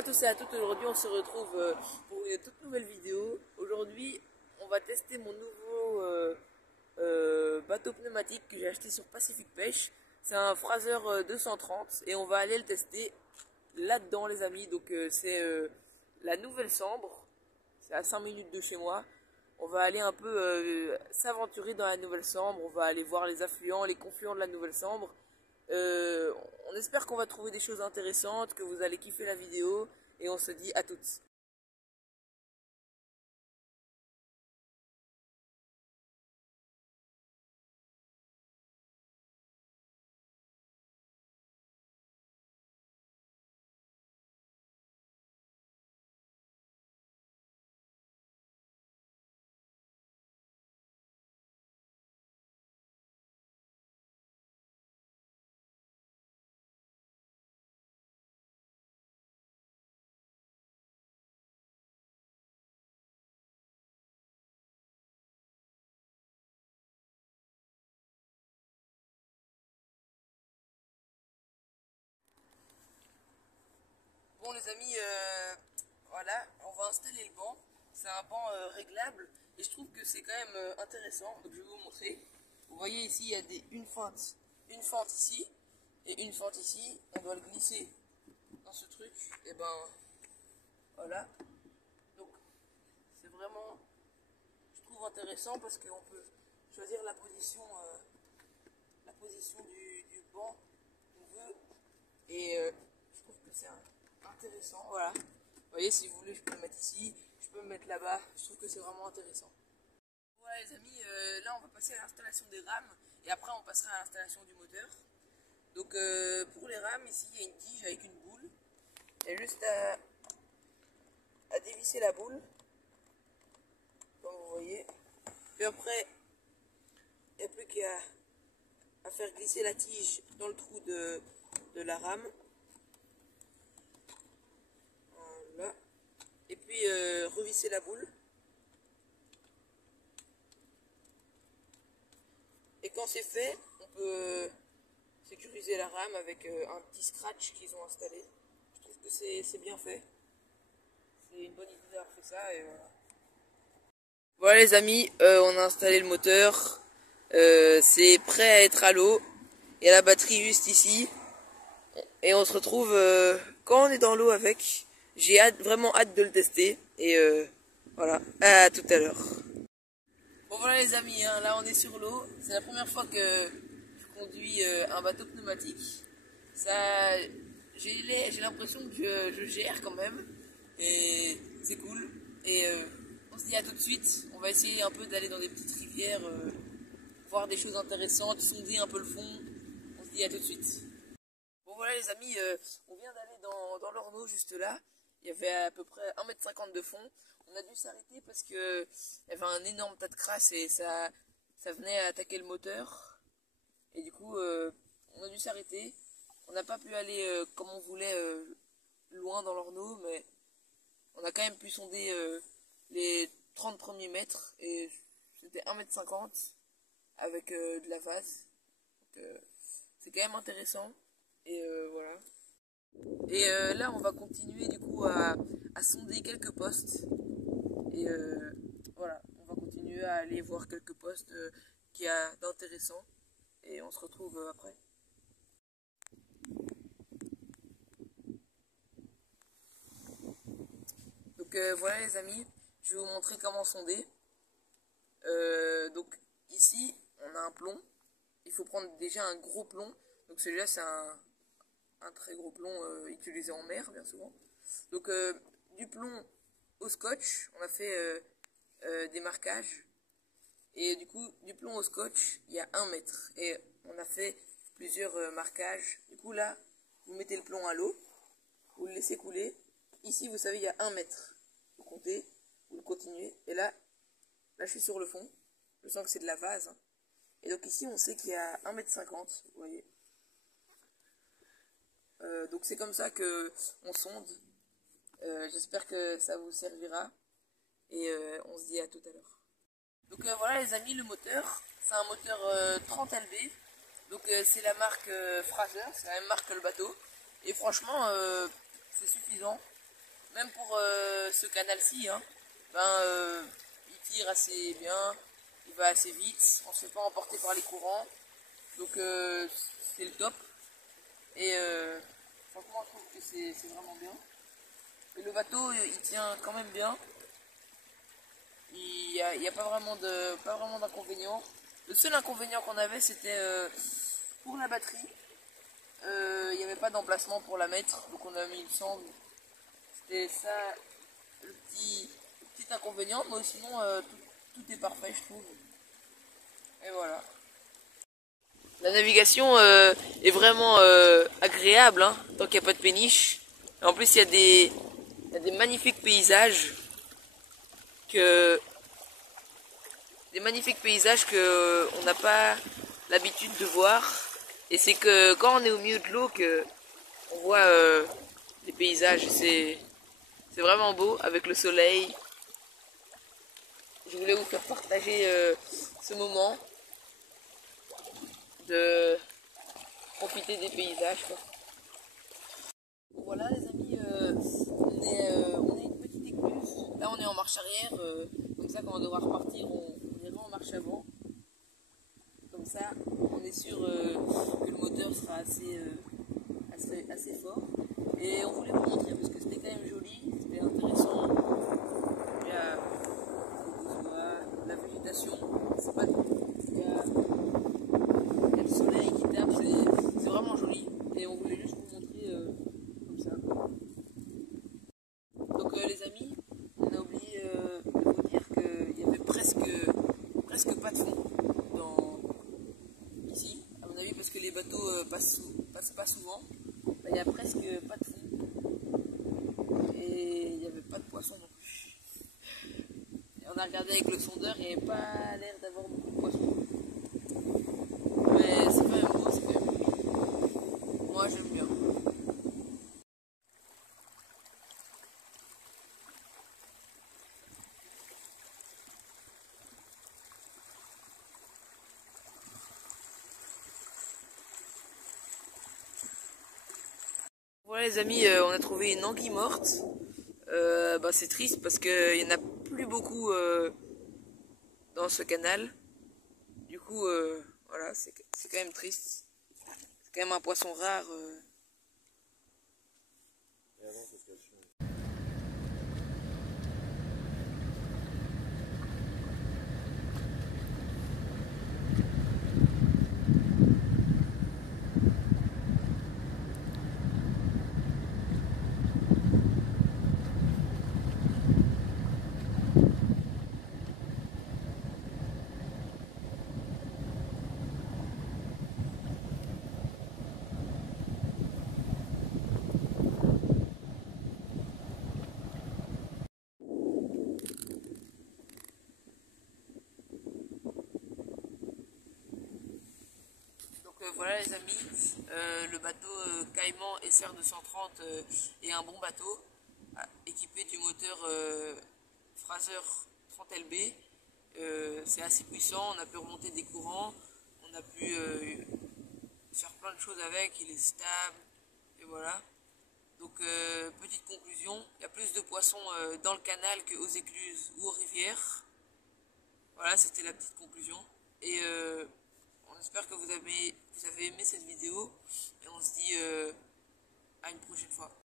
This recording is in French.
à tous et à toutes, aujourd'hui on se retrouve pour une toute nouvelle vidéo. Aujourd'hui on va tester mon nouveau bateau pneumatique que j'ai acheté sur Pacific Pêche. C'est un Fraser 230 et on va aller le tester là-dedans les amis. Donc c'est la Nouvelle Sambre, c'est à 5 minutes de chez moi. On va aller un peu s'aventurer dans la Nouvelle Sambre, on va aller voir les affluents, les confluents de la Nouvelle Sambre. On espère qu'on va trouver des choses intéressantes, que vous allez kiffer la vidéo et on se dit à toutes. Bon les amis, voilà, on va installer le banc. C'est un banc réglable et je trouve que c'est quand même intéressant. Donc je vais vous montrer. Vous voyez ici, il y a une fente ici et une fente ici. On doit le glisser dans ce truc. Et ben voilà. Donc c'est vraiment, je trouve intéressant parce qu'on peut choisir la position du banc qu'on veut. Et je trouve que c'est intéressant, voilà. Vous voyez, si vous voulez, je peux le mettre ici, je peux me mettre là-bas. Je trouve que c'est vraiment intéressant. Voilà les amis, là on va passer à l'installation des rames et après on passera à l'installation du moteur. Donc pour les rames, ici il y a une tige avec une boule. Il y a juste à dévisser la boule, comme vous voyez. Puis après, il n'y a plus qu'à faire glisser la tige dans le trou de la rame. Voilà. Et puis revisser la boule. Et quand c'est fait, on peut sécuriser la rame avec un petit scratch qu'ils ont installé. Je trouve que c'est bien fait. C'est une bonne idée d'avoir fait ça. Et voilà. Voilà les amis, on a installé le moteur. C'est prêt à être à l'eau. Il y a la batterie juste ici. Et on se retrouve quand on est dans l'eau avec. J'ai vraiment hâte de le tester. Et voilà, à tout à l'heure. Bon voilà les amis, hein, là on est sur l'eau. C'est la première fois que je conduis un bateau pneumatique. Ça, j'ai l'impression que je gère quand même. Et c'est cool. Et on se dit à tout de suite. On va essayer un peu d'aller dans des petites rivières, voir des choses intéressantes, sonder un peu le fond. On se dit à tout de suite. Bon voilà les amis, on vient d'aller dans l'Orno juste là. Il y avait à peu près 1,50 m de fond. On a dû s'arrêter parce que il y avait un énorme tas de crasse et ça venait à attaquer le moteur. Et du coup, on a dû s'arrêter. On n'a pas pu aller comme on voulait loin dans l'Orno, mais on a quand même pu sonder les 30 premiers mètres. Et c'était 1,50 m avec de la vase. Donc c'est quand même intéressant. Et voilà. Et là, on va continuer du coup à sonder quelques postes. Et voilà, on va continuer à aller voir quelques postes qu'il y a d'intéressants. Et on se retrouve après. Donc voilà les amis, je vais vous montrer comment sonder. Donc ici, on a un plomb. Il faut prendre déjà un gros plomb. Donc celui-là, c'est un très gros plomb utilisé en mer, bien souvent. Donc du plomb au scotch, on a fait des marquages. Et du coup, du plomb au scotch, il y a 1 mètre. Et on a fait plusieurs marquages. Du coup là, vous mettez le plomb à l'eau, vous le laissez couler. Ici, vous savez, il y a 1 mètre. Vous comptez, vous continuez. Et là je suis sur le fond. Je sens que c'est de la vase. Hein. Et donc ici, on sait qu'il y a 1,50 m, vous voyez. Donc c'est comme ça que on sonde. J'espère que ça vous servira. Et on se dit à tout à l'heure. Donc voilà les amis, le moteur. C'est un moteur 30 lb. Donc c'est la marque Fraser. C'est la même marque que le bateau. Et franchement, c'est suffisant. même pour ce canal-ci, hein, il tire assez bien, il va assez vite, on ne se fait pas emporter par les courants, donc c'est le top. Et franchement, je trouve que c'est vraiment bien. Et le bateau, il tient quand même bien. Il n'y a pas vraiment d'inconvénients. Le seul inconvénient qu'on avait, c'était pour la batterie. Il n'y avait pas d'emplacement pour la mettre, donc on a mis une sangle. C'était ça le petit inconvénient, mais sinon tout est parfait, je trouve. Et voilà. La navigation est vraiment agréable, hein, tant qu'il n'y a pas de péniche. Et en plus, il y a des magnifiques paysages que on n'a pas l'habitude de voir. Et c'est que quand on est au milieu de l'eau que on voit les paysages. C'est vraiment beau avec le soleil. Je voulais vous faire partager ce moment de profiter des paysages, quoi. Bon, voilà les amis, on est une petite écluse. Là on est en marche arrière, comme ça quand on devra repartir on ira en marche avant. Comme ça on est sûr que le moteur sera assez fort. Et on voulait vous montrer parce que c'était quand même joli, c'était intéressant. Il y a la végétation, c'est pas il y a le soleil qui tape, c'est vraiment joli. Et on voulait juste vous montrer comme ça. Donc les amis, on a oublié de vous dire qu'il y avait presque pas de fond ici, à mon avis, parce que les bateaux passent pas souvent. Il y a presque pas de fond et il n'y avait pas de poisson non plus. Et on a regardé avec le sondeur, il n'y avait pas l'air d'avoir beaucoup de poissons. Mais c'est quand même beau, c'est quand même joli. Moi j'aime bien. Voilà les amis, on a trouvé une anguille morte. C'est triste parce qu'il n'y en a plus beaucoup dans ce canal. Du coup, voilà, c'est quand même triste. C'est quand même un poisson rare. Donc voilà les amis, le bateau Caïman SR 230 est un bon bateau, équipé du moteur Fraser 30LB. C'est assez puissant, on a pu remonter des courants, on a pu faire plein de choses avec, il est stable, et voilà. Donc petite conclusion, il y a plus de poissons dans le canal qu'aux écluses ou aux rivières. Voilà, c'était la petite conclusion. Et on espère que vous avez aimé cette vidéo et on se dit à une prochaine fois.